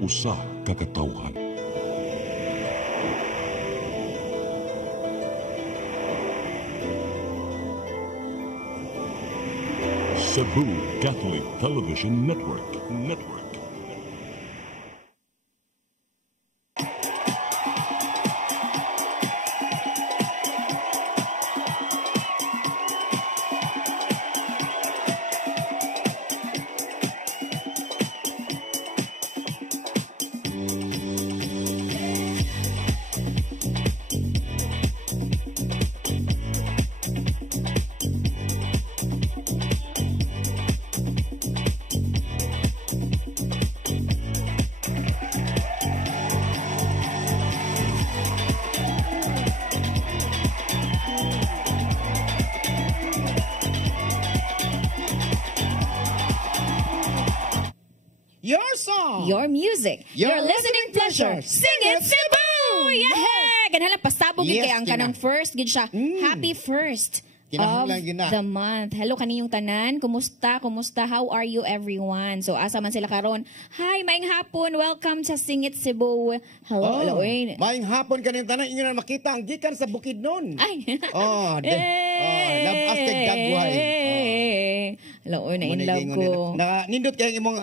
usa ka katawhan. Cebu Catholic Television Network. Your song. Your music. Your listening pleasure. Sing it, Cebu! Yeah! Ganhala, pasabog Yes, kaya ang kanang kina. first. Gid siya. Happy first of Kinahanglan gina. the month. Hello kaniyong tanan. Kumusta? Kumusta? How are you everyone? So asa man sila karon? Hi, maayong hapon. Welcome sa Sing It Cebu. Hello, hello. Maayong hapon kaniyong tanan inyo na makita ang gikan sa Bukidnon. Ay. Love us kay Gagway. Hello, na in love ko. Nindot kay imong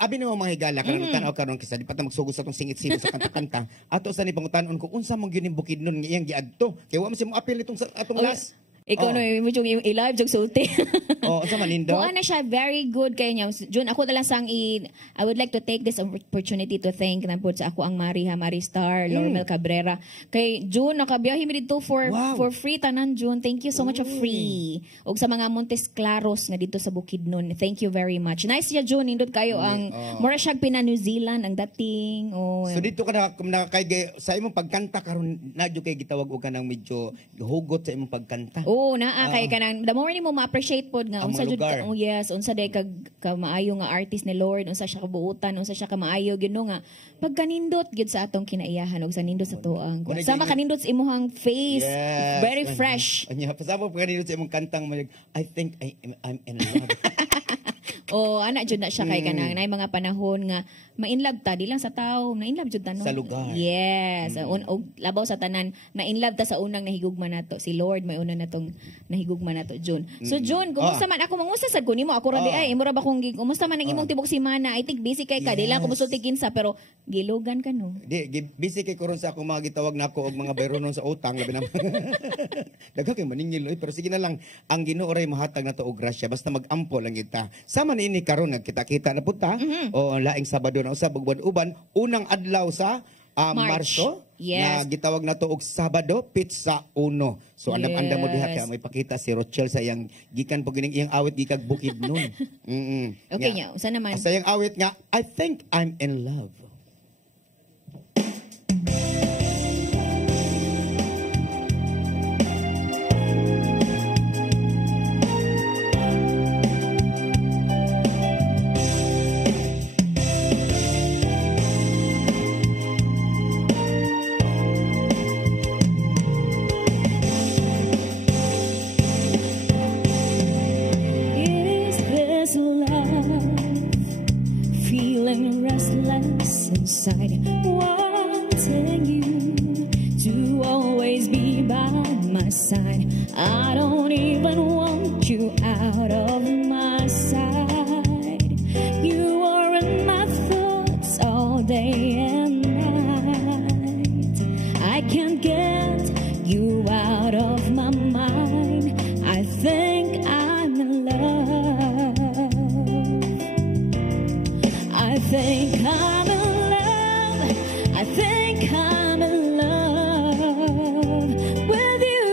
abi nimo mga higala kanang tanaw karon kisa di pa ta magsugod sa tong singit-singit sa kanta-kanta. Ato sa ni pangutan-on ko unsa man gyud ning Bukidnon nga iyang giadto. Kay wa man siya mo apil itong atong last. Ikaw no, mo yung i-live yung sulti. Unsa man nindot? Kuha na siya, very good kayo niya. June, ako na lang sang I would like to take this opportunity to thank na po sa ako ang Mari Star, Lormel Cabrera. Kay June, nakabiyahe mi dito for free tanan, June. Thank you so much of free. Og sa mga Montes Claros nga dito sa Bukidnon. Thank you very much. Nice ya, June. Nindot kayo ang mura siya pina New Zealand ang dating. So dito ka na kay sa imong pagkanta karon nadyo kay gitawag og kanang medyo hugot sa imong pagkanta. Oo, kay kanang the more ni mo ma-appreciate pod nga unsa jud yes, unsa day kag maayo nga artist ni Lord, unsa siya kabuutan, unsa siya ka maayo gyud nga pagkanindot gyud sa atong kinaiyahan ug sa nindot sa tuang. Sama kanindot sa imuhang face, very fresh. Anya pasabog pagkanindot sa imong kantang I think I'm in love. Ana jud na siya kay kanang nay mga panahon nga ma-inlove ta di lang sa tao, ma-inlove jud ta no. Sa lugar. Yes, og labaw sa tanan, ma-inlove ta sa unang nahigugma nato. Si Lord may una natong nahigugma nato June. So June, kumusta man ako mangusta sad ko nimo ako rabi ay imo ra ba kung kumusta man ang imong tibok semana? I think busy kay ka, di lang kumusulti kinsa pero gilugan ka no. Di busy kay karon sa akong mga gitawag nako og mga bayronon sa utang labi na. Dagha kay maningil pero sige na lang ang Ginoo ray mahatag nato og grasya basta mag-ampo lang kita. Sama ini karon nagkita-kita na punta o laing Sabado na usab ug uban unang adlaw sa Marso na gitawag nato og Sabado Pizza 1. So andam mo diha kay may pakita si Rochelle sa iyang gikan po gining iyang awit gikag Bukidnon. Okay nya, usa naman. Sa iyang awit nga I think I'm in love. Inside, wanting you to always be by my side. I don't even want you out of my sight. You are in my thoughts all day and night. I can't get you out of my mind. I think I'm in love. I think I'm in love. I think I'm in love with you.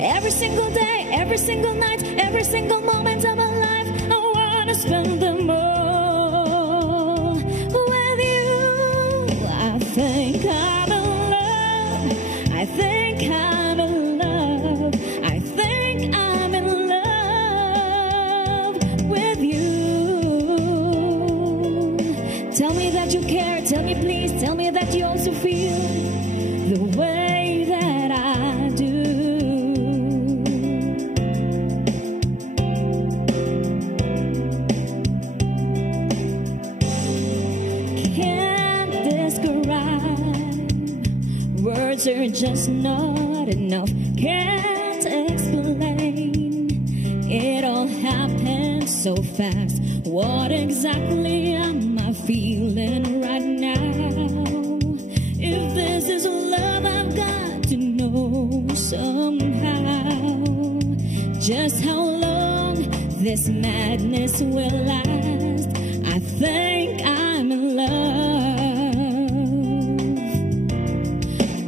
Every single day, every single night, every single moment of my life, I wanna spend them all with you. I think I'm in love. I think I'm in love. I think I'm in love with you. Tell me that you care, tell me please, tell me that you also feel the way that I do. Words are just not enough. Can't explain. It all happened so fast. What exactly am I feeling right now? If this is love, I've got to know somehow just how long this madness will last. I think I'm in love.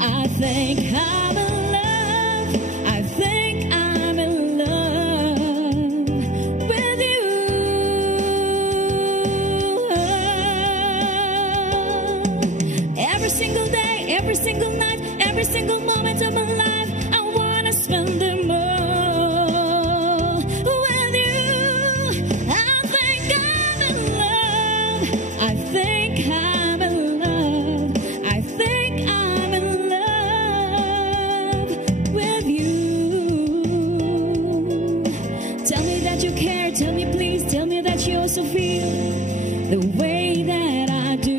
I think I'm in love. I think I'm in love with you. Every single day, every single night, every single moment of my life, I wanna spend them all with you. I think I'm in love. I think I'm in love. I think I'm in love with you. Tell me that you care. Tell me please. Tell me that you also feel the way that I do.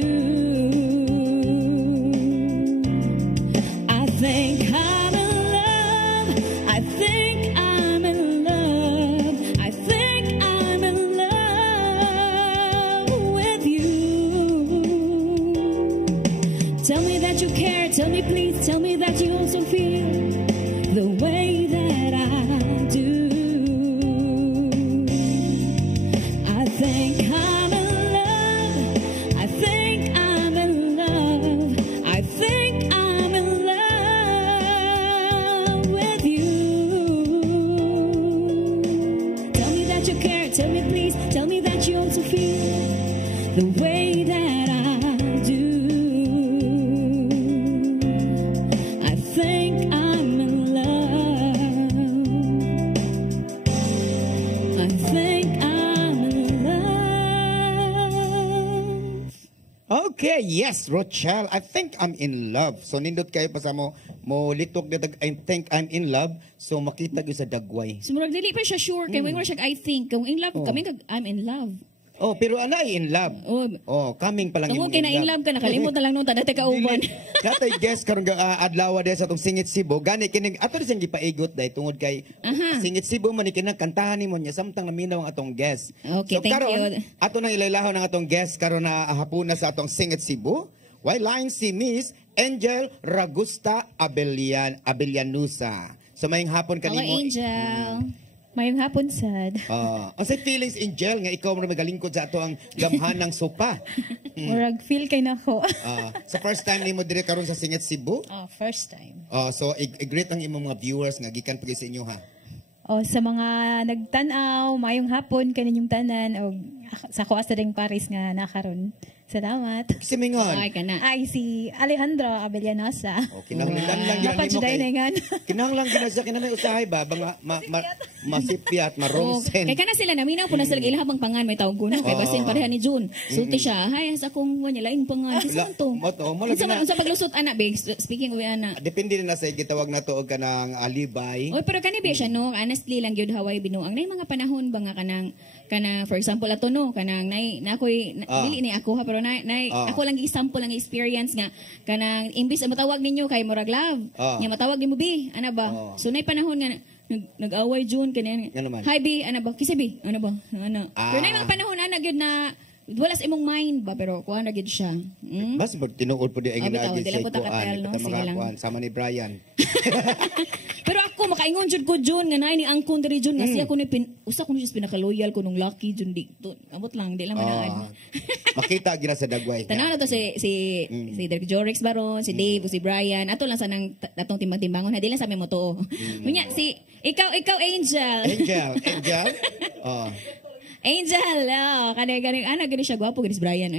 I think I'm in love. I think I'm in love. I think I'm in love with you. Tell me that you care. Tell me please. Tell me that you also feel the way that I do. I think I'm in love. I think I'm in love. I think I'm in love with you. Tell me that you care. Tell me please. Tell me that you also feel the way that I do. I think I'm in love. I think I'm in love. Okay, yes, Rochelle. I think I'm in love. So nindot kayo pa sa mo litok na I think I'm in love. So makita gyud sa dagway. Sumurag dili pa siya sure kay mo siya I think kung in love Oh. kami kag I'm in love. Oh, pero ana in love. Oh, Oh, coming pa lang tungod kay na in love ka nakalimot na lang nung tadate ka uban. Katay guest karon adlaw di sa tong Singit Cebu. Gani kining ato siyang gipaigot dai tungod kay Aha. Singit Cebu man ni kinang kantahan nimo nya samtang naminaw ang atong guest. Okay, thank karon, you. ato nang ilaylahon ang atong guest karon na hapuna sa atong Singit Cebu. Why line si Miss Angel Ragusta Abelianusa. So mayong hapon Hello, kanimo. Angel. Mayong hapon, sad. Ang sa feelings Angel nga ikaw mo magalingkod sa ato ang gamhanang sopa. Murag feel kay nako. Sa first time nimo dire karon sa Singit Cebu. First time. So i-greet ang imong mga viewers nga gikan pag sa inyo ha. Sa mga nagtanaw, mayong hapon kaninyong tanan o sa kuha sa ding Paris nga nakaron. Salamat. Kasi mingon. Ay ka na. Ay, si Alejandro Abellanosa. Kinahanglan lang yun Napajuday na nga. Kinahanglan gina sa kinamay usahay ba bang masipyat, marongsen. Kay kana sila naminaw po na sila ilahang pangan may tawag guna kay basin pareha ni June. Sulti siya, hay sa akong wanya lain pangan. Sa to. Unsa paglusot anak be? Speaking of anak. Depende na sa gitawag na to og kanang alibay. Oy pero kani be siya no, honestly lang gyud haway binuang nay mga panahon ba nga kana for example ato no kanang nay nakoy dili ni ako ha pero nay ako lang example lang experience nga kanang imbis na matawag ninyo kay murag love nya matawag nimo bi ana ba so nay panahon nga nag-away June kanang Nga naman. hi bi ana ba kisi bi ana ba ana pero nay mga panahon ana gyud na wala sa imong mind ba pero kuha na gyud siya Bas mo tinuod po di ay bitaw, ginaagi dila sa ko ta kuan, katel, no? kita Sige lang. makakuan sama ni Brian. Pero ako makaingon jud ko June nga nay ni angkon diri June nga siya ko ni usa ko ni siya pinaka-loyal ko nung lucky June di abot lang di lang manaan. Makita gina sa dagway. Tanaw na to si Derek Jorix Baron, si Dave, si Brian. Ato lang sa nang tatong timbang-timbangon. Di lang sa mo to. Unya, ikaw Angel. Angel. Angel, kanay ana gani siya gwapo gani si Brian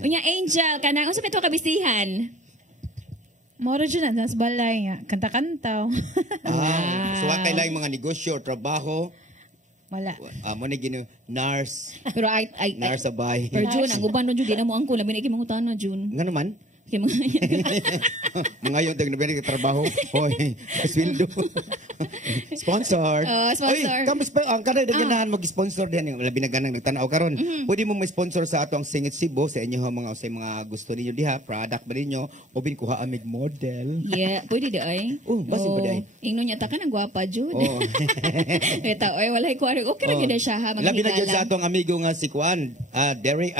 Unya Angel, kana unsa may to kabisihan? Moro dyan na, sa balay nga. Kanta-kantaw. So wa kay lang mga negosyo, trabaho, Wala. mo ni gino nurse, Pero ay nurse sa bahay. pero June, ang uban nun June, di na mo angkon, labi na ikimangutana June. Nga naman. Kay mga Mga yun, tingnan ba yung trabaho? Hoy, sweldo. Sponsor. Sponsor. Ay, ang kanay ganahan mag-sponsor din. Labi na ganang nagtanaw karon. Pwede mo ma-sponsor sa ato ang Singit Cebu sa inyo mga gusto ninyo diha, product ba ninyo, o bin kuha amig model. Yeah, pwede di ay. Basin pa di ay. Ingnon niya ta ka nang gwapa jud. Oh. Eta oy walay ko okay ra gyud siya ha mga Labi na dyan higala. sa atong amigo nga si Juan, Derek,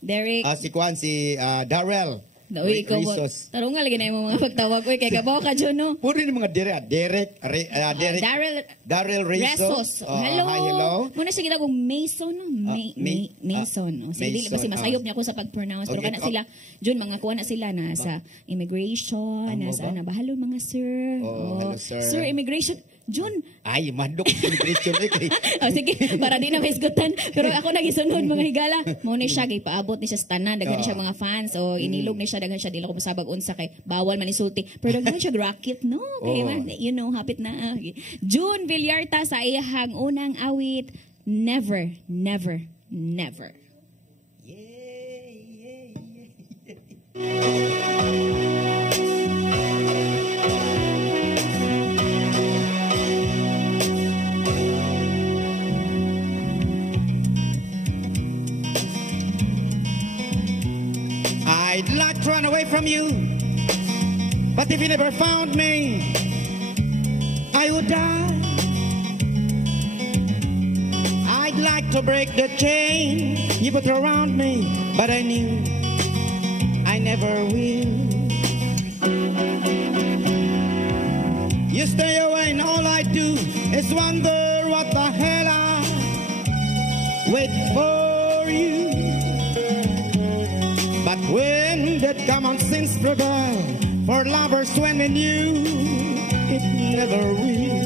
Derek. si Juan, si Darrell. Uy, ikaw ba? Rizos. Tarong nga lagi na yung mga pagtawag ko. Kay gabaw ka dyan, no? Puro yung mga Derek, Darrell Resos. Rizos. Hello. Hi, hello. Muna siya ginagong Mason, no? Mason. Sige, dili kasi Mason, masayop niya ako sa pag-pronounce. Pero Okay, kana sila, Jun, mga kuha na sila na sa immigration, Amo nasa ba? na bahalo mga sir. Hello, sir. Sir, immigration. Jun, Ay, mandok immigration kay. sige, para di na maisgutan. Pero ako nagisunod mga higala. Muna siya, paabot ni siya sa tanan. Daghan siya mga fans. O inilog ni siya, daghan siya. Dili ko masabag unsa kay bawal man isulti. Pero daghan siya rocket, no? Kay man, hapit na. June Villarta sa iyahang unang awit. Never, never, never. I'd like to run away from you, but if you never found me, I would die. I'd like to break the chain you put around me, but I knew I never will. You stay away and all I do is wonder what the hell I wait for you. But when that common sense prevail for lovers when they knew it never will.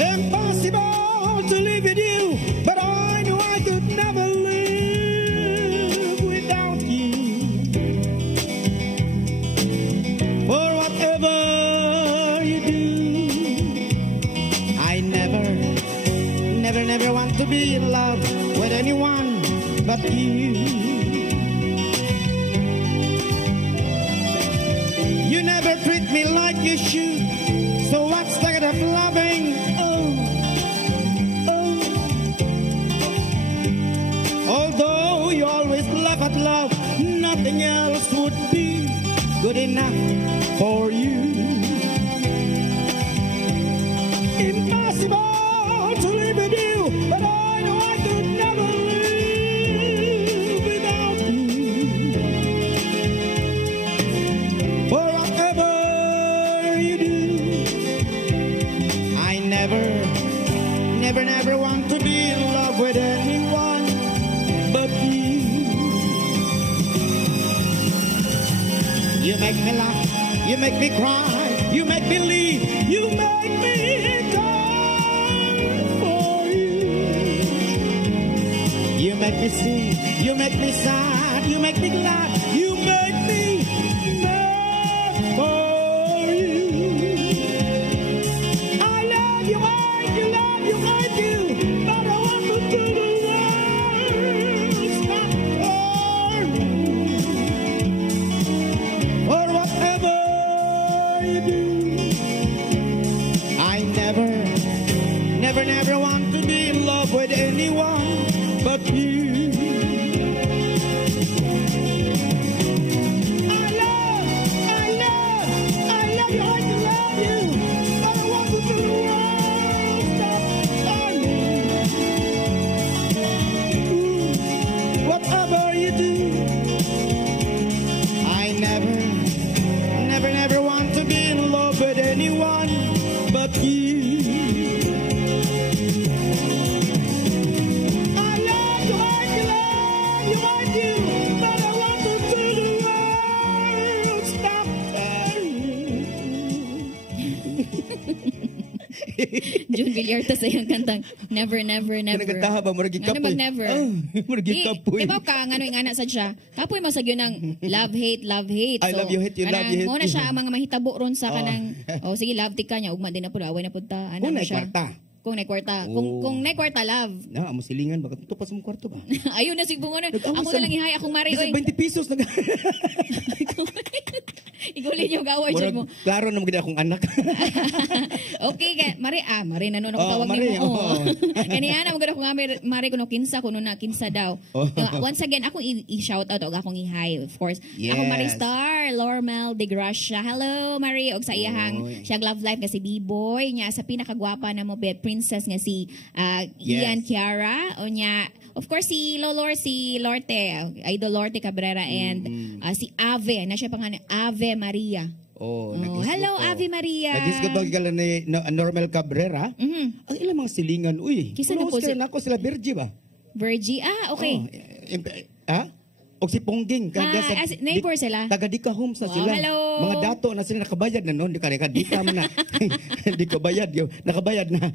Impossible to live with you, but I knew I could never live without you. For whatever you do, I never want to be in love with anyone but you. You never treat me like you should, so what's the good of loving? Although you always laugh at love, nothing else would be good enough for you. Impossible to live with you, but I know I could never live without you. For whatever you do, I never want to be in love with anyone but you. You make me laugh, you make me cry, you make me leave, you make me die for you. You make me sing, you make me sad, you make me glad, you make me mad for you. I love you, I do love you, I do, but I want to do the world stop for me. Or whatever you do, I never want to be in love with anyone but you. I love you, I do love you, but I want to do the world stop for me. Whatever you do, I never want to be in love with anyone but you. I love you, I do, but I want to do the world stop for June Villarta sa iyang kantang Never, Never, Never. Kanagataha ba? Murag Ano ikapoy. bang never? Murag ikapoy. Di ba ka, nga nga sa siya, kapoy mo sa yun ng love, hate, love, hate. I love you, hate you, love you, hate Muna you. siya ang mga mahitabo ron sa kanang, sige, love, tika niya, ugma din na po, away na po ta. Ano Kung na siya? kwarta. Kung naikwarta. Oh. Kung naikwarta, love. Na, amo silingan ba? Tupas mong kwarto ba? Ayun na sigbungo na. Nag-amo Ako sa- na lang ihay akong mari. Bisag Oy. 20 pesos nag Igulin yung gawar dyan mo. Klaro na maganda akong anak. Okay, Mari na nun ako Oh, tawag Mari, ni mo. oh. Kaniya na maganda ko nga Mari kuno kinsa kuno na kinsa daw. Oh. Once again ako i-shout out og akong i-hi of course. Ako Yes. Mari Star, Lormel de Gracia. Hello Mari og sa iyahang Oy. siyang love life nga si B-boy nya sa pinakagwapa na mo bed princess nga si Ian Yes. Kiara o nya of course si Lorte, Idol Lorte Cabrera and si Ave na siya pangalan Ave Maria. Oh, Hello, Ave Maria. Nag-isgot ba kala ni Normal Cabrera? Mhm. Ang ilang mga silingan, uy. Kisa na po si- ako sila Virgie ba? Virgie. Okay. Ha? O si Pongging. Neighbor sila. Taga Dika Homes na Wow, sila. hello. Mga dato na sila nakabayad na noon. Di ka Dika mo na. Di ko bayad. Nakabayad na.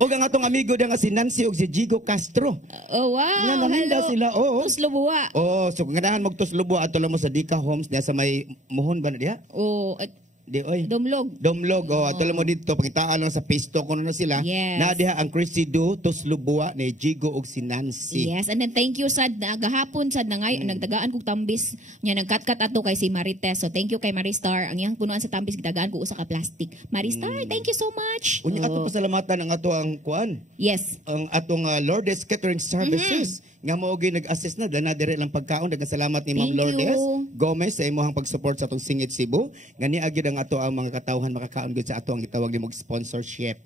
O ang atong amigo na nga si Nancy o si Jigo Castro. Oh, wow. Nga naninda Hello. sila. Oo. Tuslubuwa. So ganahan magtuslubo ato lang mo sa Dika Homes niya sa may muhon ba na diha? Oh, Di oy. Dumlog. Domlog, ato lang mo dito, pangitaan lang sa pisto ko na sila. Yes. Na diha ang Chrissy Du, Tuslubua, ni Jigo og si Nancy. Yes, and then thank you sad na gahapon sad na ngayon nagdagaan kog tambis nya nagkatkat ato kay si Marites. So thank you kay Maristar. Ang iyang punuan sa tambis gitagaan ko usa ka plastic. Maristar, thank you so much. Unya ato Oh. pasalamatan ang ato ang kuan. Yes. Ang atong Lourdes Catering Services nga mao gyud nag-assist na dana dire lang pagkaon. Daghang salamat ni Ma'am Thank Lourdes you. Gomez sa imong pag-support sa atong Singit Cebu. Ngani agyud ang ato ang mga katawhan makakaon gyud sa ato ang gitawag nimo sponsorship.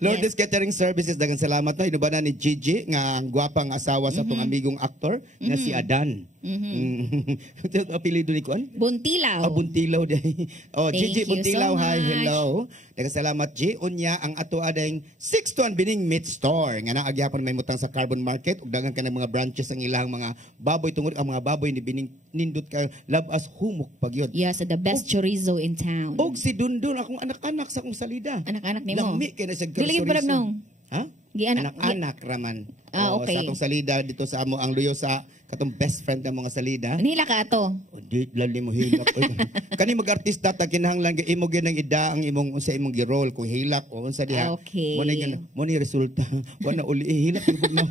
Lourdes Catering Services, daghang salamat na inubanan ni Gigi nga ang gwapang asawa sa atong amigong aktor nga si Adan. Apelido ni kuan? Buntilaw. Buntilaw day. Thank Gigi you Buntilaw, so hi, much. hello. Daghang salamat G. Unya ang ato ading 6-1 Bining Meat Store nga naa gyapon may mutang sa Carbon Market ug daghan kanang mga branches ang ilang mga baboy tungod ang mga baboy ni Bining nindot ka love as humok pagyod. Yes, the best chorizo in town. Og si Dundon akong anak-anak sa akong salida. Anak-anak nimo. Lami kay na sa Dili pa nung. Ha? Gianak. Anak-anak raman. Okay. Sa atong salida dito sa amo ang luyo sa katong best friend ng mga salida. Nila ka ato. Di lali mo hilak. Oy. Kani mag-artista ta kinahanglan imo gyud ang ida ang imong unsa imong gi-role kung hilak o unsa diha. Okay. Mo ni resulta. Wala uli hilak ibog na.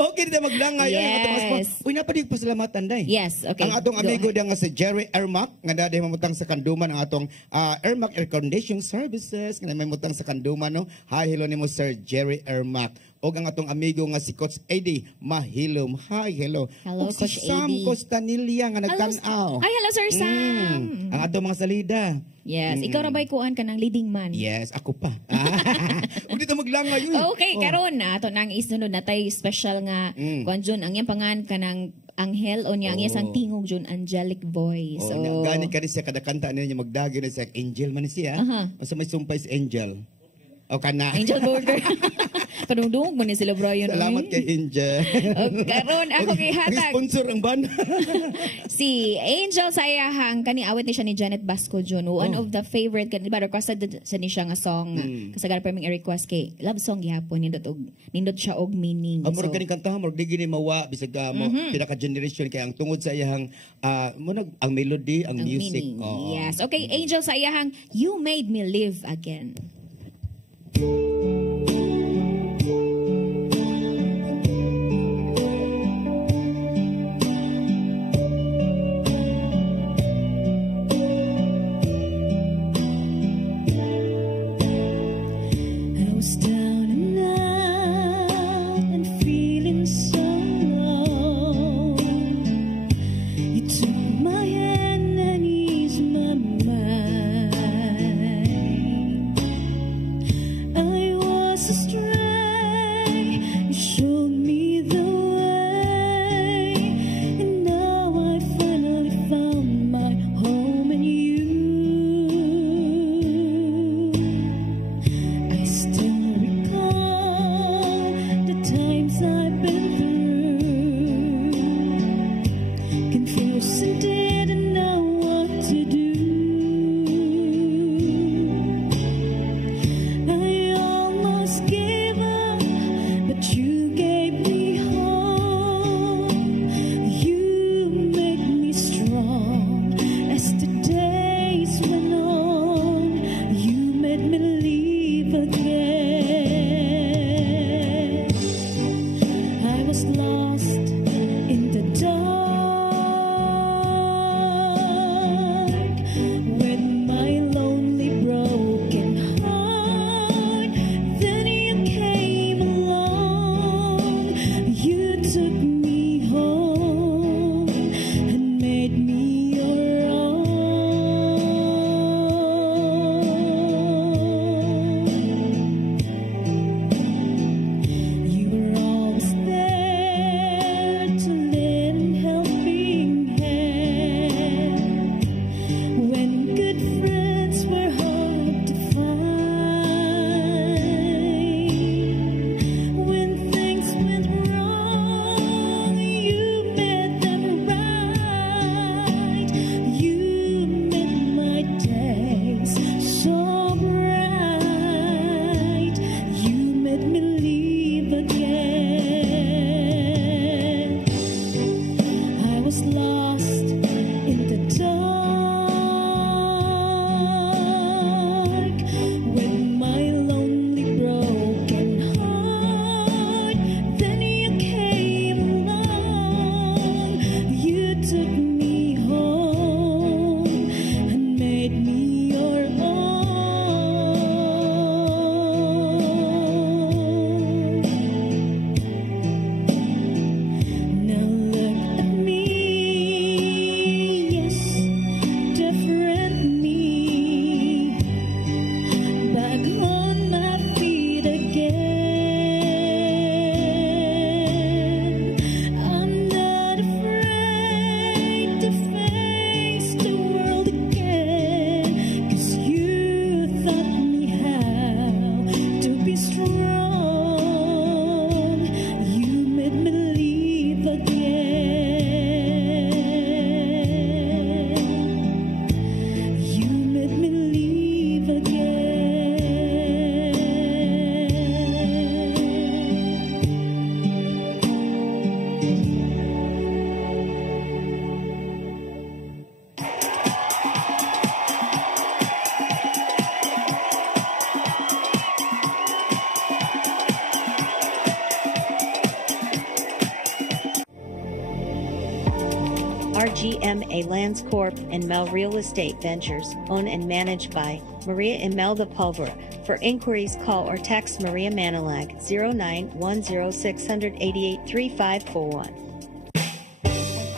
Okay na maglangay Yes. Uy napadig pasalamatan day. Yes, okay. Ang atong Go amigo ahead. diha nga si Jerry Ermac nga daday mamutang sa Kanduman ang atong Ermac Air Conditioning Services nga may mutang sa Kanduman no. Hi hello nimo Sir Jerry Ermac. Og ang atong amigo nga si Coach AD Mahilom. Hi, hello. Hello, Og si Coach Sam AD. Costanilla nga nagtan-aw. Ay, hello Sir Sam. Ang atong mga salida. Yes, ikaw ra ba'y kuan ka ng leading man? Yes, ako pa. Ug dito maglangay. Okay, karon na ato nang isunod na tay special nga kuan Jun ang iyang pangan kanang Anghel o niya ang iyang sang tingog Jun angelic voice. Oh, gani ka rin siya kada kanta niya magdagi na siya angel man ni siya. Basta may sumpay si Angel. O kana. Angel Burger. Padungdung mo ni sila Brian. Salamat kay Angel. Karon ako kay hatag. Sponsor ang band. Si Angel Sayahang kani awit ni siya ni Janet Basco Jun. One of the favorite kan ba requested sa ni siya nga song kasagaran pa ming i-request kay love song gihapon nindot siya og meaning. Amor gani kanta mo di gini mawa bisag mo pinaka generation kay ang tungod sa iyang mo ang melody, ang music. Meaning. Yes. Okay, Angel Sayahang, You Made Me Live Again. I was down and out and feeling so low. You took my hand and eased my mind. I was astray. You showed me the way, and now I finally found my home in you. I still back on my feet again. I'm not afraid to face the world again, 'cause you taught me how to be strong. You made me live again. You made me live again. RGMA Lands Corp. and Mel Real Estate Ventures, owned and managed by Maria Imelda Pulver. For inquiries, call or text Maria Manilag 0910-688-3541.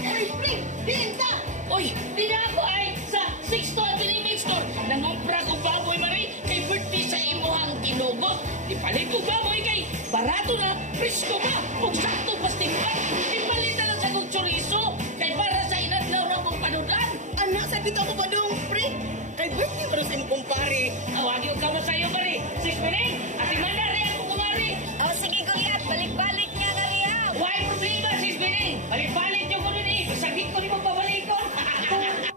Hey, Spring! Dinta! Uy, di na ako ay sa 6 to Avenue Store. Nangopra ko baboy, Mari. Kay birthday sa imuhang tinugot. Ipalit ko baboy kay barato na, presko na, kung sakto pastipan. Ipalit na lang sa kong chorizo. Kay para sa inadlaw na kong panudan. Anak, sa dito ako ba dong, Spring? Kay birthday para sa imong kumpare. Awag yung kamo sa iyo, Mari. Sis Pining, ati manda rin ako kumari. Oh, sige, Goliath. Balik-balik niya na riya. Why problema, Sis Pining? Balik-balik yung kuno ni. Sagit ko ni mo pabalikon.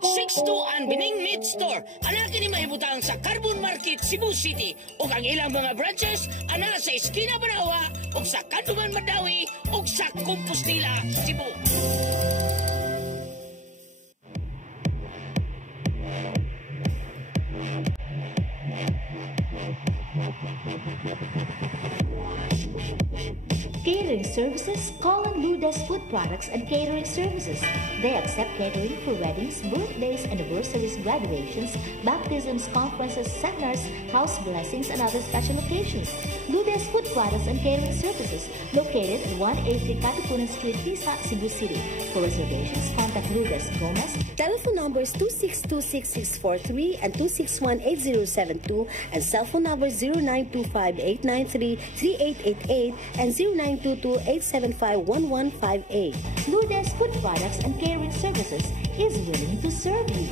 6-2 ang Bining Meat Store. Anak ni mahibutang sa Carbon Market, Cebu City. O ang ilang mga branches, anak sa Esquina Banawa, o sa Kanduman Madawi, o sa Compostela, Cebu. Catering services, call on Lourdes Food Products and Catering Services. They accept catering for weddings, birthdays, anniversaries, graduations, baptisms, conferences, seminars, house blessings, and other special occasions. Lourdes Food Products and Catering Services, located at 183 Katipunan Street, Pisa, Cebu City. For reservations, contact Lourdes Gomez. Telephone numbers 2626643 and 2618072 and cell phone numbers 0925-893-3888 and 0922-875-1158. Lourdes Food Products and Catering Services is willing to serve you.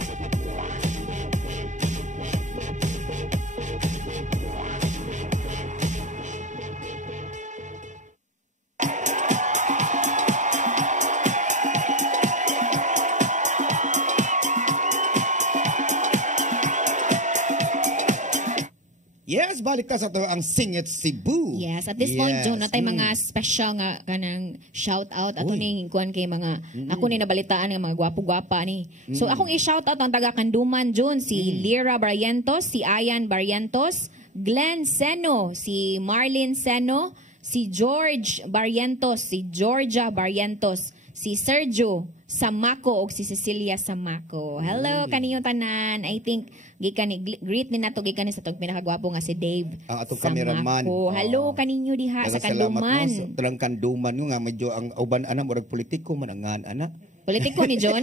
Yes, balik ka sa to ang Singit Cebu. Yes, at this point, John, natay Mm. mga special nga kanang shout out ato Uy. ning kuan kay mga ako ni nabalitaan nga mga gwapo-gwapa ni. So akong i-shout out ang taga Kanduman, John, si Lyra Barrientos, si Ayan Barrientos, Glenn Seno, si Marlene Seno, si George Barrientos, si Georgia Barrientos, si Sergio Samaco ug si Cecilia Samaco. Hello kaniyo tanan. I think gikan ni greet ni nato gikan ni sa tong pinakagwapo nga si Dave. Ang atong cameraman. Hello kaninyo diha sa Kanduman. No, sa talang Kanduman nga medyo ang uban ana murag politiko man ang ana. Politiko ni John.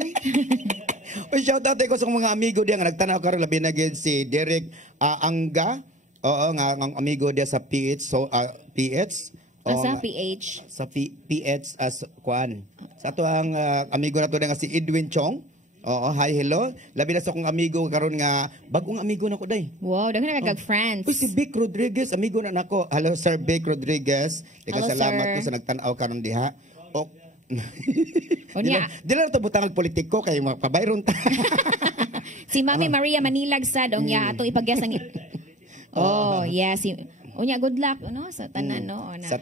Uy, shout out ko sa mga amigo diya nga nagtanaw karon labi na gid si Derek Angga. Oo nga ang amigo diya sa PH PH. Sa PH. Sa PH as kuan. Sa ato ang amigo nato nga si Edwin Chong. Oo, hi, hello. Labi na sa akong amigo karon nga bagong amigo nako day. Wow, daghan na kag-friends. Uy, si Vic Rodriguez, amigo na nako. Hello, Sir Vic Rodriguez. Ika Hello, salamat sir. ko sa nagtanaw karon diha. O Unya. Di na ito butang politiko kay mapabayron ta. Si Mami Maria Manilag sad ya ato ipagyas ang Oh, yeah, si Unya, good luck no sa tanan no. Sa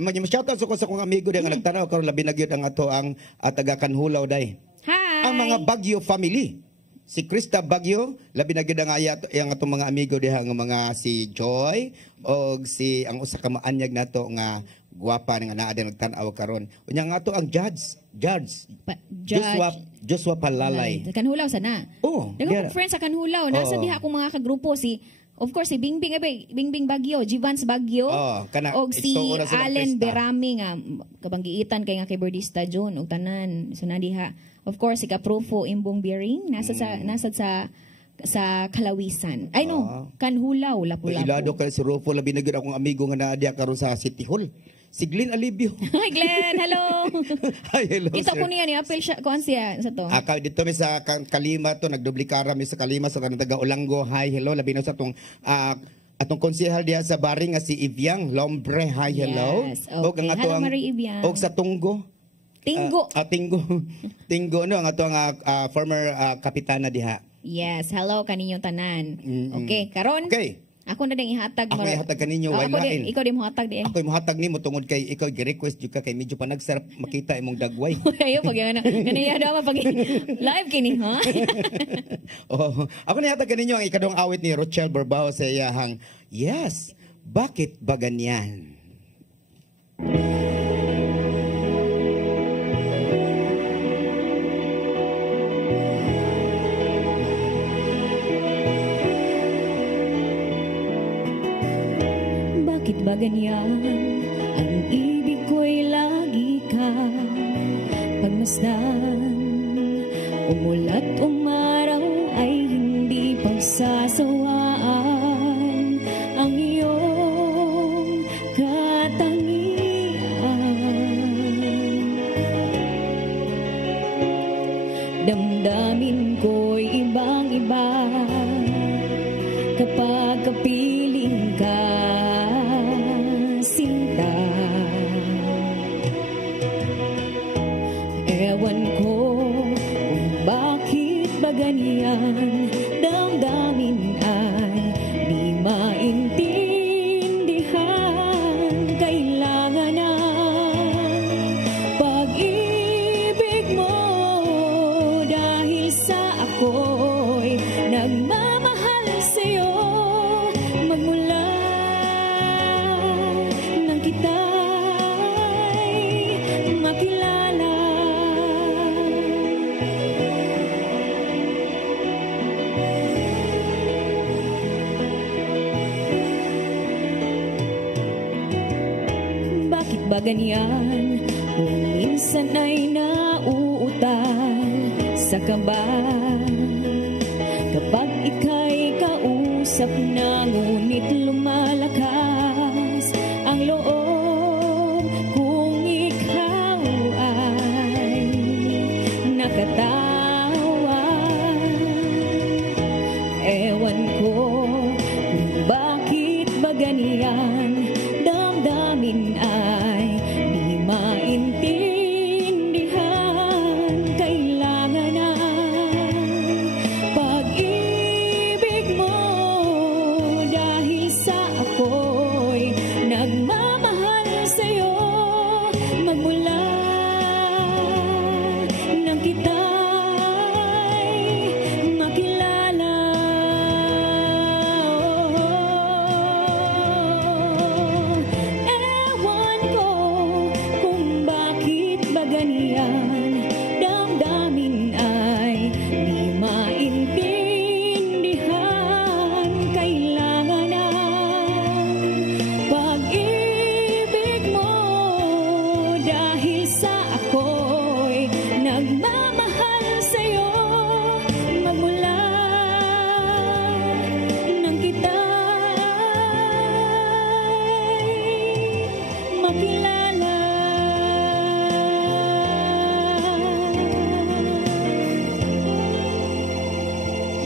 ma-shoutout ko sa akong amigo diha nga nagtanaw karon labi na gyud ang ato ang taga Kanhulaw day. Hi. Ang mga Bagyo family. Si Krista Bagyo, labi na gyud ang ang atong mga amigo diha nga mga si Joy og si ang usa ka maanyag nato nga gwapa nga naa din nagtan-aw karon. Unya nga ato ang Judge Joshua Palalay. Kanhulaw sana. Oh, Daghang friends sa Kanhulaw. Nasa Oo. diha akong mga kagrupo of course, si Bingbing Bagyo, Jivans Bagyo, og si igsoon na silang Allen pesta. Berami nga kabanggiitan kay nga kay Berdista John og tanan. So na diha. Of course, si Kaprofo Imbong Biring nasa sa sa Kalawisan. Ay no, Kanhulaw, Lapu-Lapu. Ilado ka si Rufo, labi na akong amigo nga naadya karon sa City Hall. Si Glenn Alibio. Hi Glenn, hello. Hi, hello Kita sir. ko niya ni apel siya kuan siya sa to. Dito mi sa Kalima to, nagdublikara mi sa Kalima sa kanang taga Olanggo. Hi, hello, labi na sa tong atong konsehal diha sa Bari nga si Ivyang Lombre. Hi, hello. Yes, okay. Hello, Marie Ivyang. Og sa Tunggo. Tinggo. Tinggo. Tinggo no ang atong former kapitana diha. Yes, hello kaninyong tanan. Okay, karon. Okay. Ako na ding ihatag. Ako ihatag kaninyo, ako walain. ikaw di mo hatag di. Ako ihatag nimo tungod kay ikaw gi-request jud ka kay medyo pa nagsarap makita imong dagway. Ayo pag yan. Ganiya daw pag live kini ha. Ako nihatag kaninyo ang ikadong awit ni Rochelle Borbao sa iyahang Yes, bakit ba ganyan? Bakit ba ganyan? Ang ibig ko'y lagi ka pagmasdan. Umulat umaraw ay hindi pagsasawaan ang iyong katangian. Damdamin ko'y ibang-iba kapag kapiling ka, sinta. Ewan ko kung bakit ba ganyan, damdamin ay di maintindihan. Kailangan ng pag-ibig mo dahil sa ako'y nagmamahal sa'yo. Magmula nang kita'y makilala. Bakit ba ganyan? Kung minsan ay nauutal sa kaba, kapag ika'y kausap na ngunit lumalakas ang loob kung ikaw ay nakatawa. Ewan ko kung bakit ba ganyan, damdamin ay di maintindihan. Kailangan ng pag-ibig mo dahil sa ako'y nagmamahal sa'yo. Magmula nang kita'y makilala. Ewan ko kung bakit ba ganyan, damdamin ay di maintindihan. Kailangan ng pag-ibig mo dahil sa ako'y nagmamahal sa'yo. Magmula nang kita'y makilala.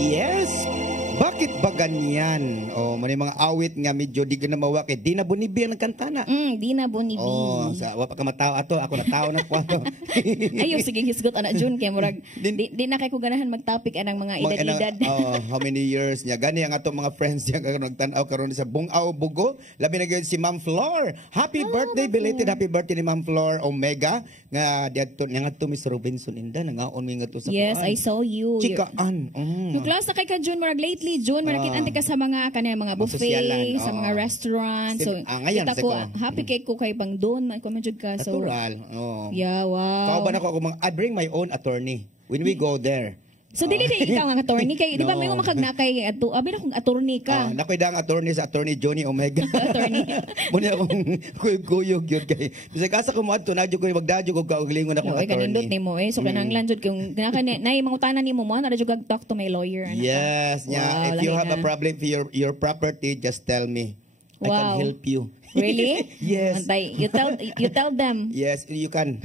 Yes, bakit ba ganyan? May mga awit nga medyo di ka na mawak. Di na bunibi ang kantana. Di na bunibi. Sa wapa ka matawa ato, ako natawa na po ato. Ayo sige hisgot anak June kay murag di na kay ko ganahan mag-topic anang mga edad-edad. How many years niya? Gani ang atong mga friends niya karon nagtan-aw karon sa Bungaw Bugo. Labi na gyud si Ma'am Flor. Happy birthday, belated happy birthday ni Ma'am Flor Omega nga diadto nga to Miss Robinson Inda nangaon mi nga to sa Yes, kuan. I saw you. Chikaan. Yung class na kay ka June murag lately June murag anti ka sa mga kanaya mga buffet, sosyalan, sa mga restaurant. So ngayon, kita ko seko. happy kay ko kay pang doon man ko man jud ka. So Natural. yeah, wow. Kao ba na ko I bring my own attorney when we go there. So dili di ikaw nga attorney kay di ba No. may makagnakay abi na kung attorney ka. Nakoy dang attorney sa attorney Johnny Omega. Attorney. Muna akong kuyog yun kay. Kasi kasa ko mo adto nadyo ko magdadyo ko kaugalingon akong Okay, kanindot attorney. nimo so kananglan jud kung nay mangutanan nimo mo na jud kag talk to my lawyer. Ano ka? Yes, yeah. Wow, If you lahi have a na. problem for your property, just tell me. I can Wow. help you. Really? Yes. Antay, you tell them. Yes, you can.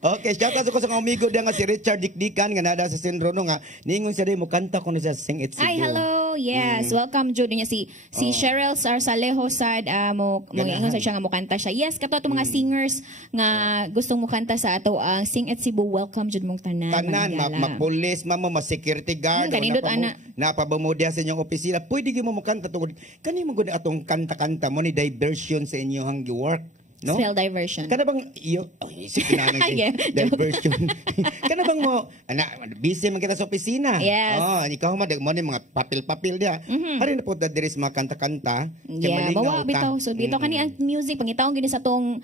Okay, shout out ko sa mga amigo diyan nga si Richard Dikdikan nga nada sa Sindrono nga ningon siya din mo kanta ko ni sa Sing It Cebu. Ay, hello. Yes, welcome Jude niya si Cheryl Sarsalejo sad mo Ganahan. ingon sa siya nga mo kanta siya. Yes, kato ato mga singers nga gustong mo kanta sa ato ang Sing It Cebu. Welcome Jude mong tanan. Tanan, Manggala. ma-police, security guard, Kanindot, ana. napabamudya sa inyong opisina. Pwede gyud mo kanta tungod kani mo gud atong kanta-kanta mo ni diversion sa inyong work. No? Spell diversion. Kana bang iyo isip ko na Yeah, diversion. Kana bang mo busy man kita sa opisina. Yes. Oh, ikaw mo ni mga papel-papel dia. Hari na po diri sa mga kanta-kanta. Kaya Yeah, malingaw bawa ka. bitaw. So bitaw kani ang music pangitaon gini sa atong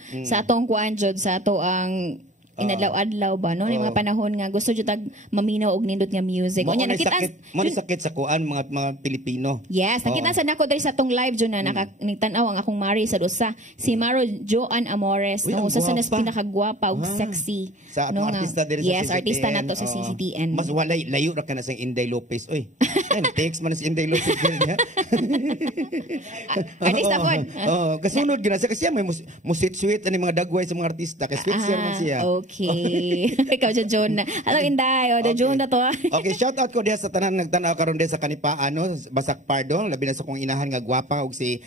kuan jud sa ato ang inadlaw-adlaw ba no ni mga panahon nga gusto jud tag maminaw og nindot nga music. Mo Unya na nakita sakit sa kuan mga Pilipino. Yes, nakita sa nako diri sa atong live jud na nagtan-aw ang akong Mari sa usa si Maro Joan Amores Uy, ang no usa sa nas gwapa. pinakagwapa ug Ah. sexy Sa atong nga- artista diri sa yes, CCTN. artista nato sa Oo. CCTN. Mas walay layo ra ka na sa Inday Lopez. Oy. Ay, text man si Inday Lopez niya. Artista pod. Oh, kasunod gina siya kasi may musit-sweet ani mga dagway sa mga artista. Kay sweet siya man siya. Okay. Ikaw jud June. Hello Inday, o June na to. Okay, shout out ko diha sa tanan nagtanaw karon diha sa kanipaan no, Basak Pardon, labi na sa kong inahan nga gwapa ug si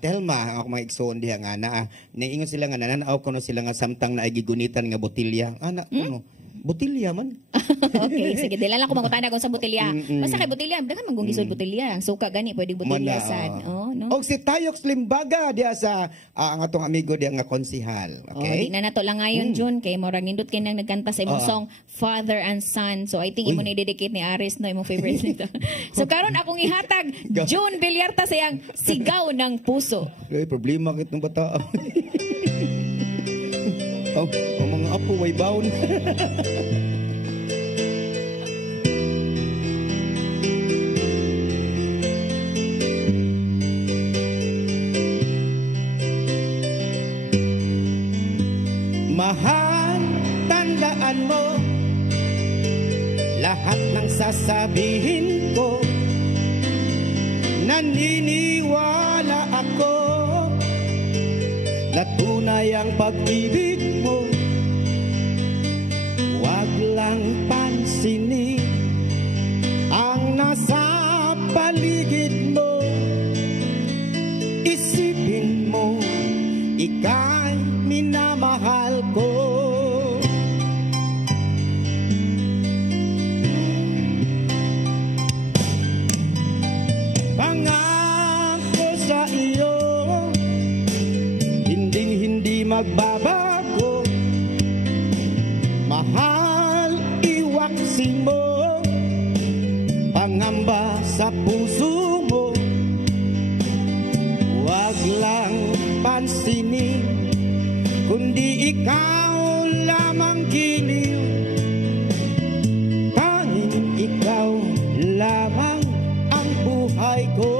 Telma, ang ako mga igsoon diha nga naa. Niingon sila nga nananaw ko no sila nga samtang naay gigunitan nga botilya. Ana, ano? Botilya man. Okay, sige. Dila lang ko mangutana kung sa botilya. Basta kay botilya, dagan man gisod botilya. Ang suka gani pwede botilya sad. Oh, no. Og si Tayox Limbaga diha sa ang atong amigo diha nga konsihal. Okay. Okay? Di na nato lang ngayon, June, kay morang nindot kay nang nagkanta sa imong song Father and Son. So I think imo ni dedicate ni Aris no imong favorite nito. So karon akong ihatag June Villarta sayang Sigaw ng Puso. Ay, problema kit ng bata. Ang mga apo way baon. Mahal, tandaan mo lahat ng sasabihin ko. Naniniwala ako na tunay ang pag-ibig mo. Wag lang pansinin ang nasa paligid mo. Isipin mo, ika'y minamahal ko. Pangako sa iyo, hindi magbabago. Mahal, iwaksi mo pangamba sa puso mo. Wag lang pansinin, kundi ikaw lamang giliw. Tanging ikaw lamang ang buhay ko.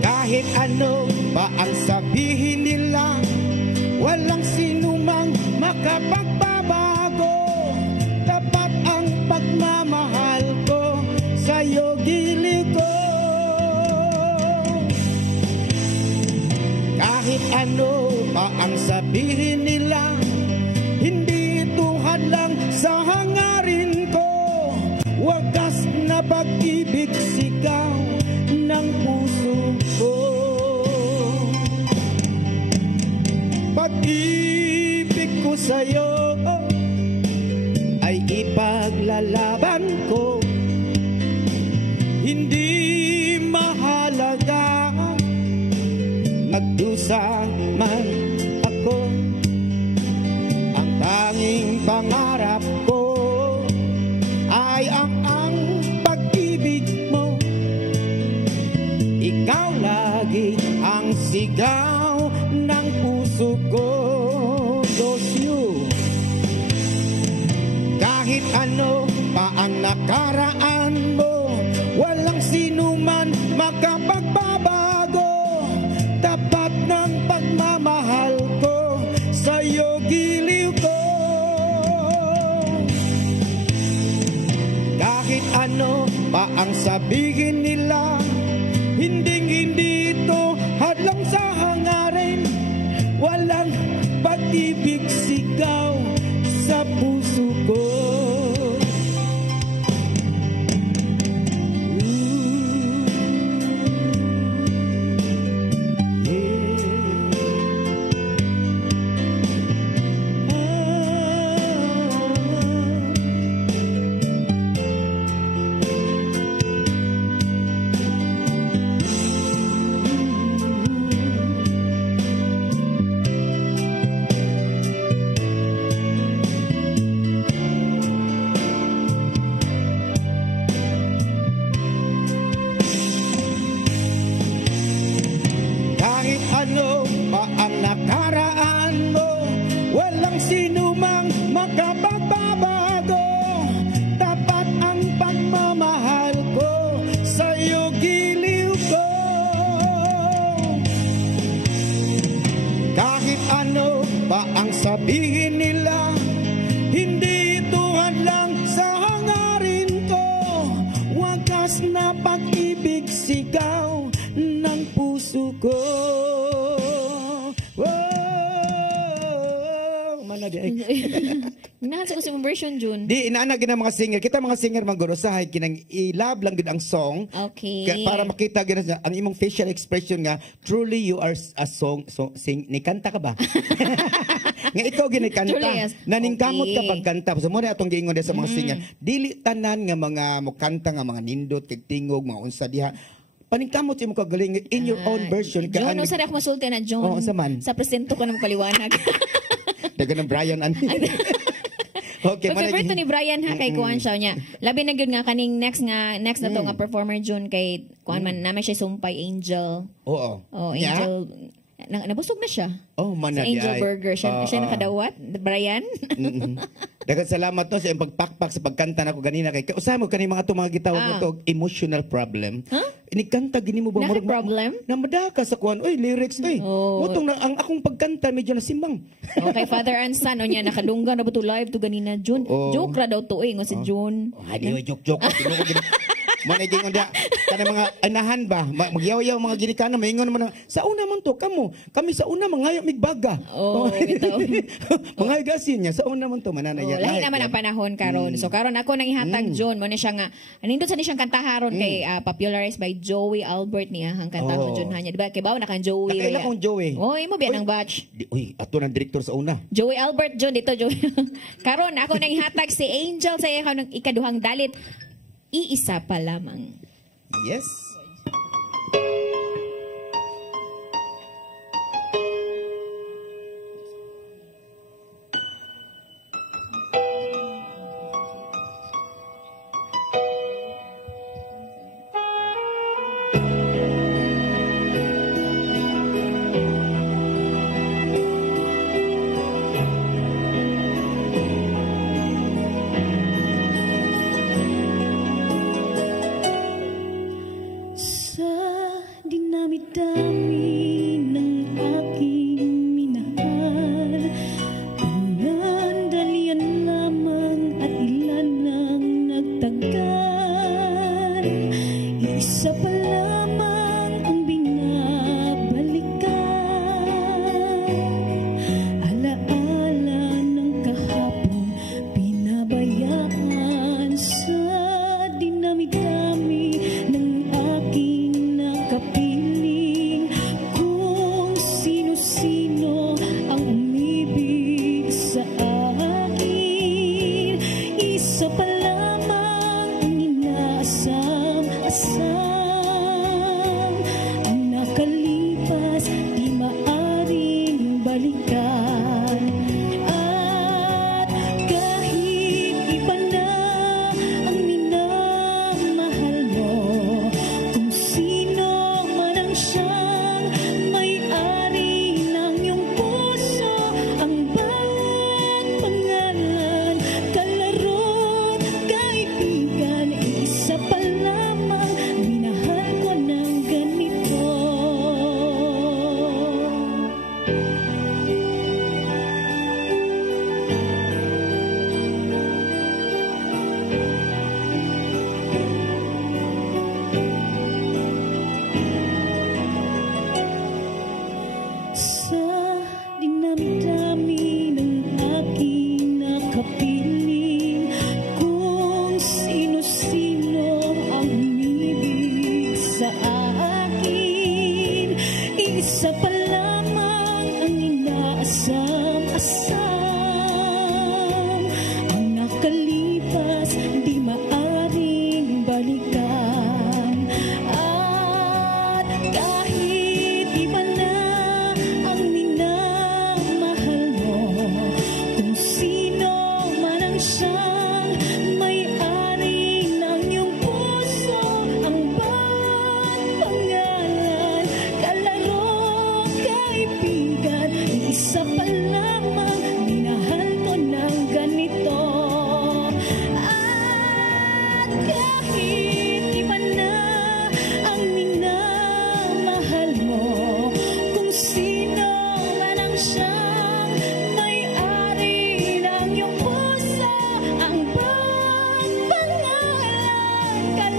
Kahit ano pa ang sabihin nila, walang sinumang makapagbabago. Tapat ang pagmamahal ko sa'yo, giliw ko. Kahit ano pa ang sabihin nila, hindi ito hadlang sa hangarin ko. Wagas na pag-ibig sigaw ng puso ko. Pag-ibig ko sa'yo ay ipaglalaban ko. Hindi mahalaga nagdusa man ako. Ang tanging pangarap ko ay ang pag-ibig mo. Ikaw lagi ang sigaw ng puso ko. Those you nakaraan mo, walang sinuman makapagbabago. Tapat ng pagmamahal ko, sa'yo giliw ko. Kahit ano pa ang sabihin nila, hindi ito hadlang sa hangarin. Walang pag-ibig sigaw sa puso ko. Sabihin nila, hindi ito hadlang sa hangarin ko. Wagas na pag-ibig sigaw ng puso ko. Mana di ay. Nahasa ko sa mong version, June. Di, inaanag ng mga singer. Kita mga singer maggurusahay, kinang i-love lang gud ang song. Okay. Para makita gina ang imong facial expression nga, truly you are a song, ni kanta ka ba? Nga ikaw ginikanta. Truly, yes. Naningkamot Okay. ka pagkanta. So mo na atong giingon sa mga singer. Dili tanan nga mga mukanta nga mga nindot, kay tingog, mga unsa diha. Paningkamot sa imong kagaling in your own version. John, usa ako masulti na John. Oo, unsa man? Sa presento ko ng kaliwanag. Dagan ng Brian ani. Okay, Pag favorite to ni Brian ha kay kuan siya niya. Labi na gyud nga kaning next na to nga performer June kay kuan man naman siya sumpay Angel. Oo. Oh, Yeah? Angel. Nabusog na siya. Oh, Sa Angel Burger siya nakadawat. Brian. Dagan salamat no sa iyong pagpakpak sa pagkanta nako ganina kay usahay mo kani mga mga gitawag mo to emotional problem. Huh? Inikanta gini mo ba Naka problem? Namadaka sa kuan oy lyrics oy. Oh. Mutong na ang akong pagkanta medyo nasimbang. Okay, father and son o niya nakadungga na ba to live to ganina June. Oh. Joke ra daw to nga si June. Ay di joke. Managing onda kana mga anahan ba magyaw-yaw mga ginikanan maingon mo na sa una man to kami sa una mangayo migbaga. Oh, bitaw. Mga gasin niya sa una man to manana niya. Lahi naman ang panahon karon. So karon ako nang ihatag John mo ni siya nga nindot sa ni siyang kantaharon kay popularized by Joey Albert niya ang kantahon John hanya. Diba kay bawo na kan Joey. Nakaila kong Joey. Oy mo biya ng batch. Uy, ato ng direktor sa una. Joey Albert John dito Joey. Karon ako nang ihatag si Angel sa ikaw ng ikaduhang dalit. Iisa pa lamang. Yes. Dami ng aking minahal, pinandalian lamang at ilan ang nagtagal. Isa pa lamang ang binabalikan, alaala ng kahapon pinabayaan sa dinami-dami ng aking nakapiling. Sino ang umibig sa akin? Isa pa lamang ang inaasam-asam.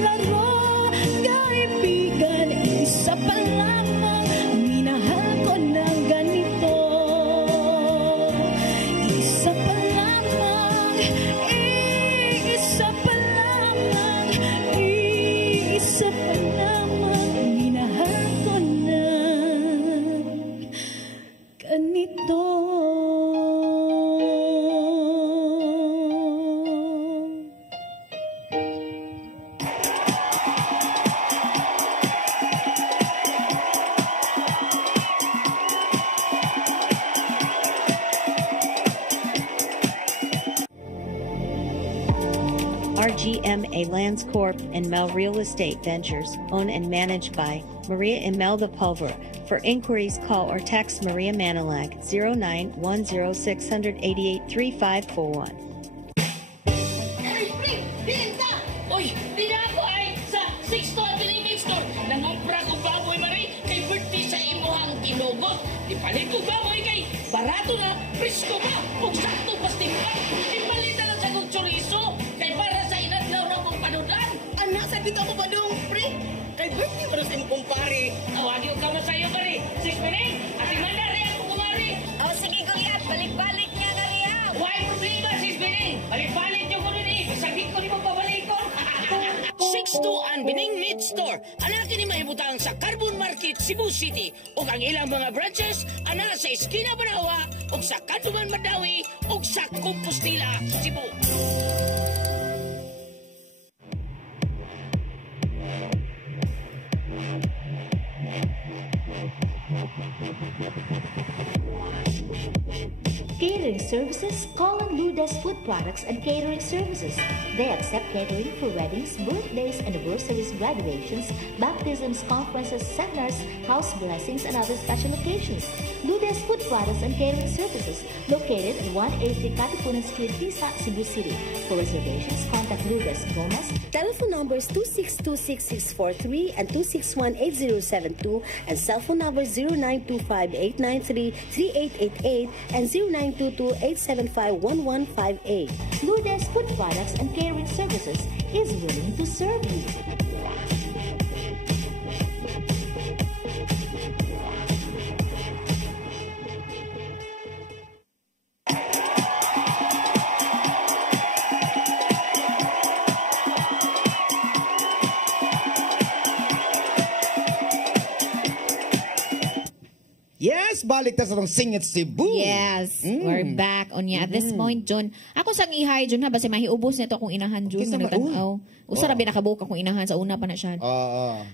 palaro, kaibigan, isa pa lamang minahal ko na ganito. Isa pa lamang, isa pa lamang, isa pa lamang minahal ko na ganito. RGMA Lands Corp. and Mel Real Estate Ventures, owned and managed by Maria Imelda Pulvera. For inquiries, call or text Maria Manalag 0910-688-3541. Hey, Spring! Dinta! Uy, di na ako ay sa 6 to Avenue Store. Nangompra ko baboy, Marie, kay birthday sa imuhang kinugot. Ipalit ko baboy kay barato na, presko pa, kung sakto pastimpan. Ipalit na lang sa kong chorizo, kay para sa inadlaw na mong panudan. Anak, sa dito ako ba dong, pre? Kay birthday pa rin sa imong kumpare. Tawagin ko ka sa'yo, Marie. Sis Pining, at imanda rin ako kumari. Oh, sige, Goliath. Balik-balik niya nga riya. Why problema, Sis Pining? Balik-balik niyo ko rin eh. Bisagin ko ni mo pabalik ko. 6 ang Bining Meat Store. Anak ni mahibutang sa Carbon Market, Cebu City. O ang ilang mga branches, ana sa Esquina Banawa, o sa Kanduman Madawi, o sa Compostela, Cebu. Catering services, call on Lourdes Food Products and Catering Services. They accept catering for weddings, birthdays, anniversaries, graduations, baptisms, conferences, seminars, house blessings, and other special occasions. Lourdes Food Products and Catering Services, located at 180 Katipunan Street, Tisa, Cebu City. For reservations, contact Lourdes Gomez. Telephone numbers 2626643 and 2618072 and cell phone numbers 0925-893-3888 and 0922-875-1158. Lourdes Food Products and Catering Services is willing to serve you. Yes, balik ta sa tong Singit Cebu. Yes, we're back on ya. At this point, John, ako sang ihay, John, ha, basi mahiubos nito akong inahan, John, Okay, na sama, nagtanaw. Usa rabi nakabuka akong inahan sa una pa na siya.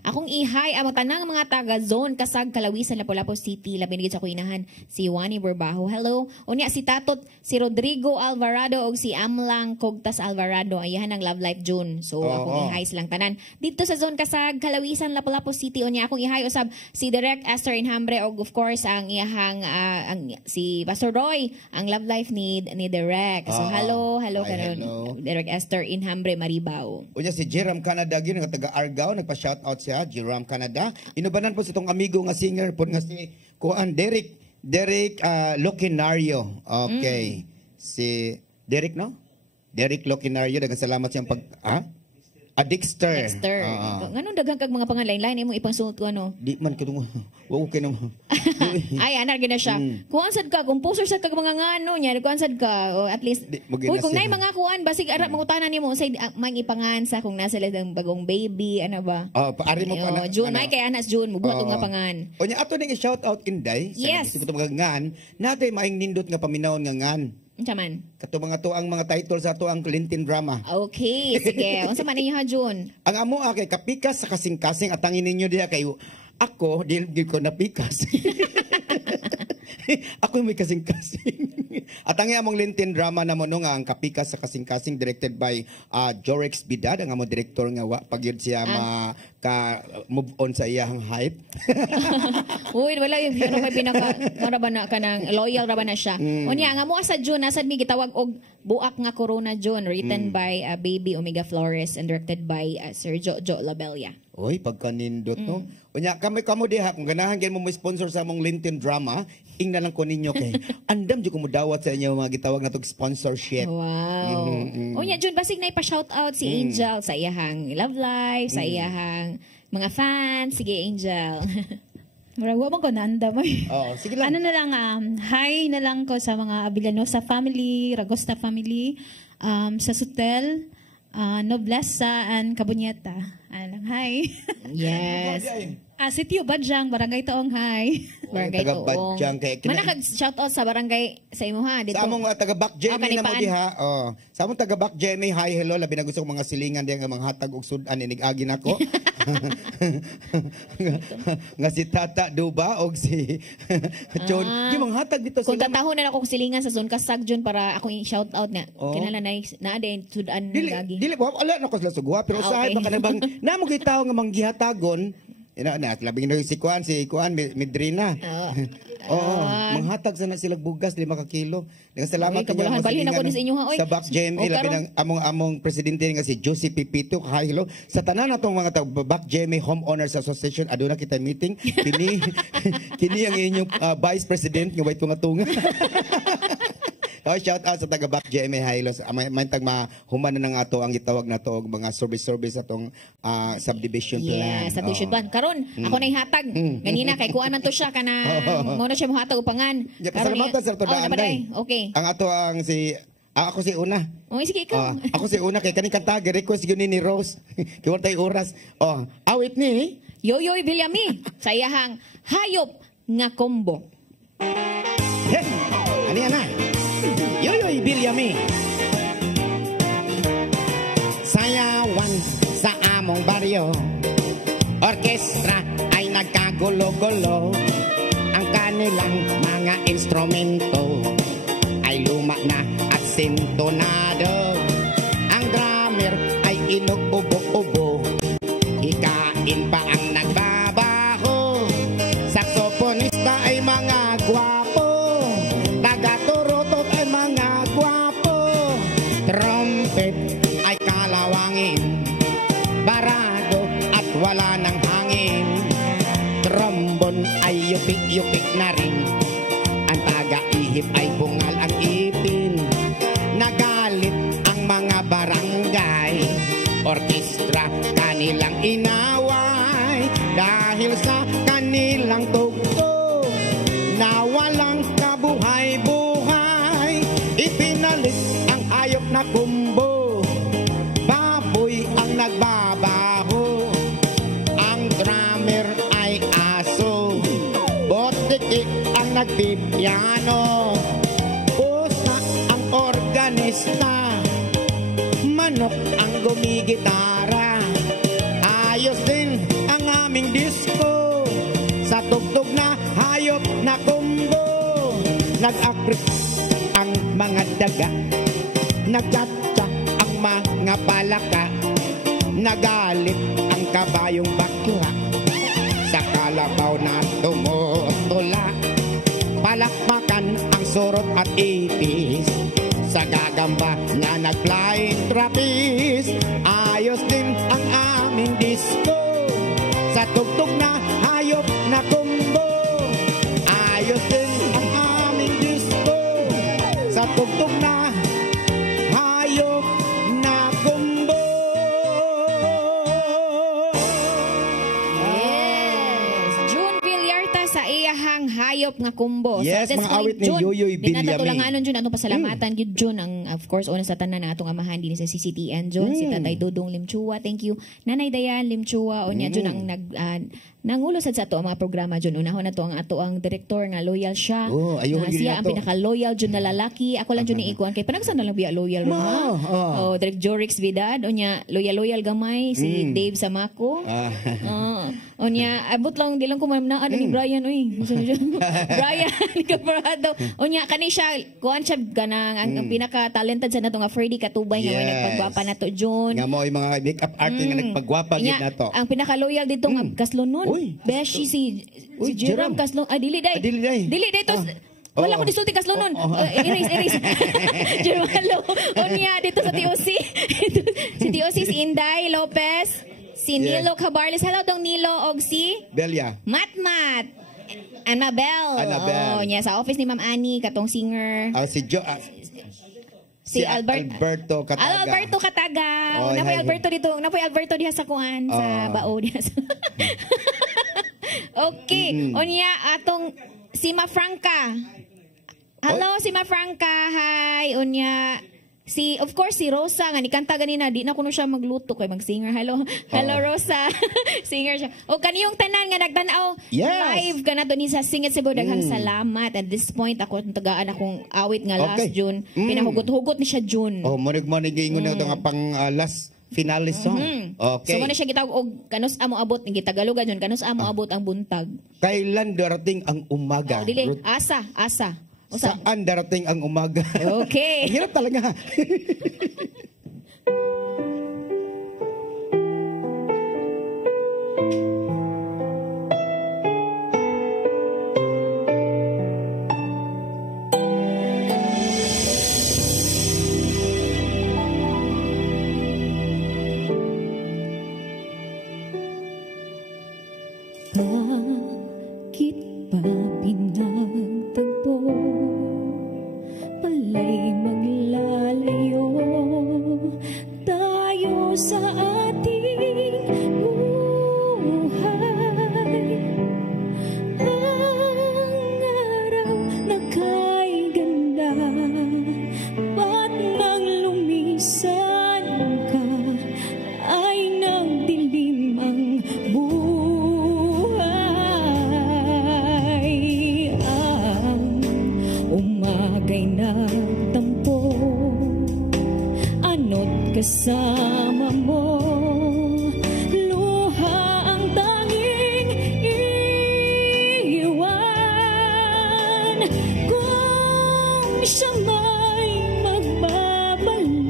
Akong ihay, ang tanang mga taga-zone, Kasag, Kalawisan, Lapu-Lapu City, labi sa akong inahan, si Wani Burbaho. Hello. Unya, si Tatot, si Rodrigo Alvarado, o si Amlang Cogtas Alvarado. Ayahan ang Love Life, June. So, akong ihay silang tanan. Dito sa zone Kasag, Kalawisan, Lapu-Lapu City, unya, akong ihay, usab, si Direk Esther Inhambre, o of course, ang iyahang si Pastor Roy, ang Love Life ni Derek. So hello karon Derek Esther Inhambre Maribao. Unya si Jerome Canada gyud nga taga Argao, nagpa-shout out siya, Jerome Canada. Inubanan po si tong amigo nga singer po nga si Kuan Derek Locinario. Okay. Si Derek, no? Derek Locinario, daghang salamat siyang Dexter. Nganong daghang kag mga pangalan-lain imo ipangsulot ko ano? Di man kadung okay na. Ay anar gina siya. Kuan sad ka, composer sad kag mga ngano nya, kuan sad ka o at least. Uy, kung nay mga kuan basig ara mangutanan nimo say mang ipangan sa kung nasa lang bagong baby ano ba? Paari mo pa na. June may kay anas June mubuhat nga pangan. Onya ato ning shout out Inday sa bisito mga ngan, natay maing nindot nga paminawon nga ngan. Chaman. Kato mga to ang mga title sa to ang Clinton drama. Okay, sige. Unsa man ninyo ha June? Ang amo kay kapikas sa kasing-kasing at ang ninyo diha kay ako di ko napikas. Ako may kasing-kasing. At ang among Lintin drama na mo no nga ang kapikas sa kasing-kasing directed by Jorex Bidad, ang among director nga pagyud siya move on sa iyang hype. Uy, wala yung ano may pinaka mara ba na kanang loyal ra ba na siya. Unya nga mo sa June asad mi gitawag og Buak nga Corona John, written by Baby Omega Flores and directed by Sir Jojo Labella. Oy, pagkanindot no. Unya kamo diha kung ganahan gyud mo sponsor sa among Lintin Drama, ing na lang ko ninyo kay andam jud ko mo dawat sa inyo mga gitawag na tog sponsorship. Wow. Unya Jun, basig na ipa-shout out si Angel sa iyahang love life, sa iyahang mga fans. Sige Angel. Murag wa man ko naandam. Oh, sige lang. Ano na lang, hi na lang ko sa mga Avillanosa family, Ragosta family, sa Sutel, Noblesa, and Cabuñeta. Ano lang, hi. Yes. Sitio Badyang, Barangay Taong, hi. Barangay taga Taong. Badyang kay Mana kag-shout out sa barangay sa imo ha dito. Sa among taga Back Jemmy na mo Kanipaan. diha. Oh, sa among taga Back Jemmy, hi hello, labi na gusto ko mga silingan diha nga mga hatag og sudan inig-agi nako. nga si Tata Duba og si Chon. Di mga hatag dito Kung sila. tatahon na ako silingan sa Sunkasag Jun para ako i-shout out nga. Oh. Kinala na din sudan gagi. Dili wala na ko sila sugwa pero usahay Okay. baka nabang namo kay tawo nga manggihatagon. Ina na labing si Kuan Midrina. Oo, manghatag sana sila bugas 5 ka kilo. Salamat Uy, kabulahan, balhin ako ni sa inyo, ha, oy. Sa Back GMA labi ng among presidente nga si Josie Pipito kahilo sa tanan natong mga Back GMA Homeowners Association aduna kita meeting kini ang inyong vice president nga way tunga-tunga. Oh, shout out sa taga Back GMA Hilos. May tag mahuman na ng ato ang gitawag na to og mga service atong subdivision plan. Yeah, subdivision plan. Karon, ako na ihatag. Ganina kay kuan to siya kana mo na siya mohatag upangan. Pasalamatan sa to daan day. Okay. Ang ato ang si ako si una. Oh, sige ikaw. Ako si una kay kaning kanta request gyud ni Rose. Kiwala tay oras. Oh, awit ni Yoyoy Villami sa iyahang hayop nga combo. Hey, ani ana. Yoyoy Bilyami. Sayawan sa among baryo. Orkestra ay nagkagulo-gulo. Ang kanilang mga instrumento ay luma na at sintonado. Ang drummer ay inuubo-ubo. Hikain pa ang nagbabaho. Saksoponista ay mga gwapo. Taga-turutot ay mga gwapo. Trumpet ay kalawangin. Barado at wala ng hangin. Trombon ay yupik-yupik na rin. Ang taga-ihip ay bungal ang ipin. Nagalit ang mga barangay. Orkestra kanilang inaway. Dahil sa kanilang tugtog na walang kabuhay-buhay. Ipinalit ang hayop na kumbo. Baboy ang nagbabaho. Ang drummer ay aso. Botiki ang nagpipiano. Pusa ang organista. Manok ang gumigitara. Ayos din ang aming disco. Sa tugtog na hayop na kumbo. Nag-akrik ang mga daga. Nagtatsa ang mga palaka. Nagalit ang kabayong bakla. Sa kalabaw na tumutula. Palakpakan ang surot at itis. Sa gagamba na nag-flying trapeze. Ayos din ang aming disco. Sa tugtog na hayop na kumbo. Ayos din ang aming disco. Sa tugtog na hayop na kumbo. Yes. June Villarta sa iyahang hayop nga kumbo. Yes, this mga point, awit ni June, Yoyoy di na Bilyami. tatulanganon June atong pasalamatan gyud June ang of course una sa tanan na atong amahan din sa CCTN June si Tatay Dudong Limchua. Thank you. Nanay Dayan Limchua unya June ang nangulo sad sa ato ang mga programa June. Unahon na to ang ato ang director nga loyal siya. Oh, ayun Nga yun siya na ang to. pinaka-loyal June na lalaki. Ako lang June ikuan kay panagsan na lang biya loyal ron ha. Oh, Direk Jorix Vidad unya loyal gamay si Dave Samako. Onya abot lang di lang ko mamnaan ni Brian oy. Brian Caparado. Onya kani siya kuan siya ganang ang pinaka-talented sa nato nga Freddy Katubay nga Yes. nagpagwapa nato June. Nga mo ay mga makeup artist nga nagpagwapa gid Nya, nato. ang pinaka-loyal dito nga Kaslonon. Uy, Beshi si Uy, Jerome Jerome. Kaslon. Dili day. Dili day. Dili day to. Wala ko disulti kaslo nun. Erase. Jermalo. Unya, dito sa TOC. Si TOC, si Inday Lopez. Si Nilo Cabarles. Hello dong Nilo. Og si Belia. Matmat. Annabel. Oh, niya sa office ni Ma'am Annie, katong singer. Si Alberto Kataga. Alberto Kataga. Oh, Napoy Alberto dito. Napoy Alberto diha sa kuan sa bao diha. Okay. Unya atong si Ma Franca. Hello si Ma Franca. Hi. Unya of course si Rosa nga nikanta ganina di na kuno siya magluto kay mag-singer. Hello Rosa. Singer siya. O kaniyong tanan nga nagtan-aw live kanato ni sa Singit Cebu daghang salamat. At this point ako tagaan akong awit nga last June. Pinahugot-hugot ni siya June. Oh, monig ingon na nga pang last finale song. Okay. So mo na siya gitawag og kanus amo abot ng gitagalugan yun kanus amo abot ang buntag. Kailan darating ang umaga? Dili, asa. Saan darating ang umaga? Okay. Ang hirap talaga. Bakit ba pinagtagpo? Pala'y maglalayo tayo sa ating buhay. Ang araw na kay ganda, ba't nang lumisan ka ay nagdilim ang buhay. Ang umaga'y nagtampo, ano't kasama mo, luha ang tanging iwan. Kung siya may magbabalik,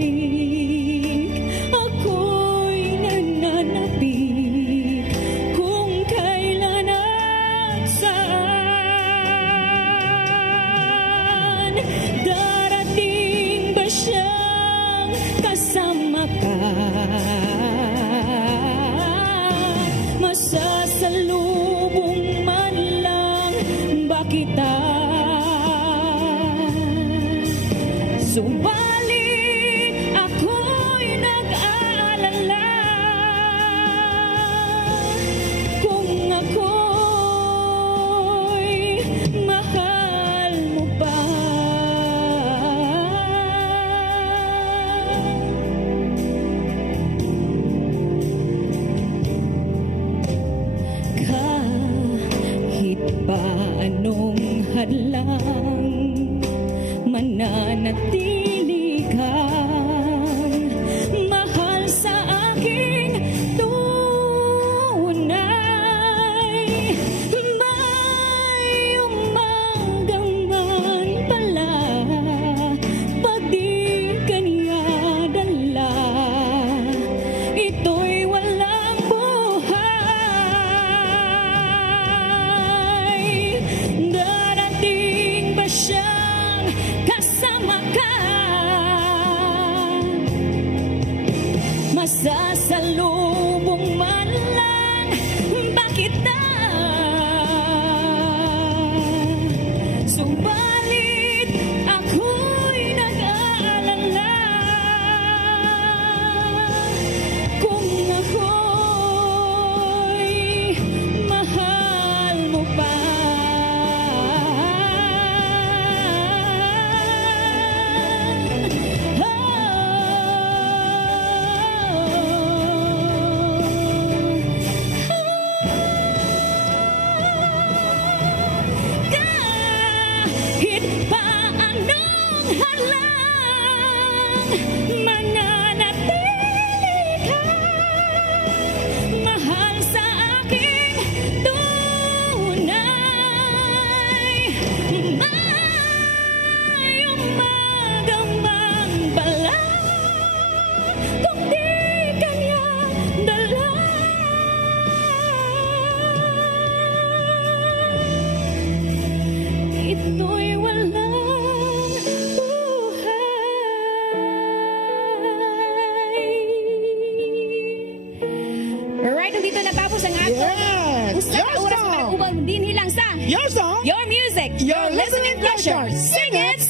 ako'y nananabik kung kailan at saan. Darating ba siyang kasama ka? Masasalubong man lang ba kita? Subalit ako'y nag-aalala kung ako'y mahal mo pa. Kahit pa anong hadlang, mananatili kang mahal sa aking tunay. May umagang man pala, pag di kanya dala, ito'y walang buhay. Darating ba sa nga ato. Yes! Usa ka Your oras song! para ubang din hilang sa Your song! Your music, Your listening pleasure! Sing it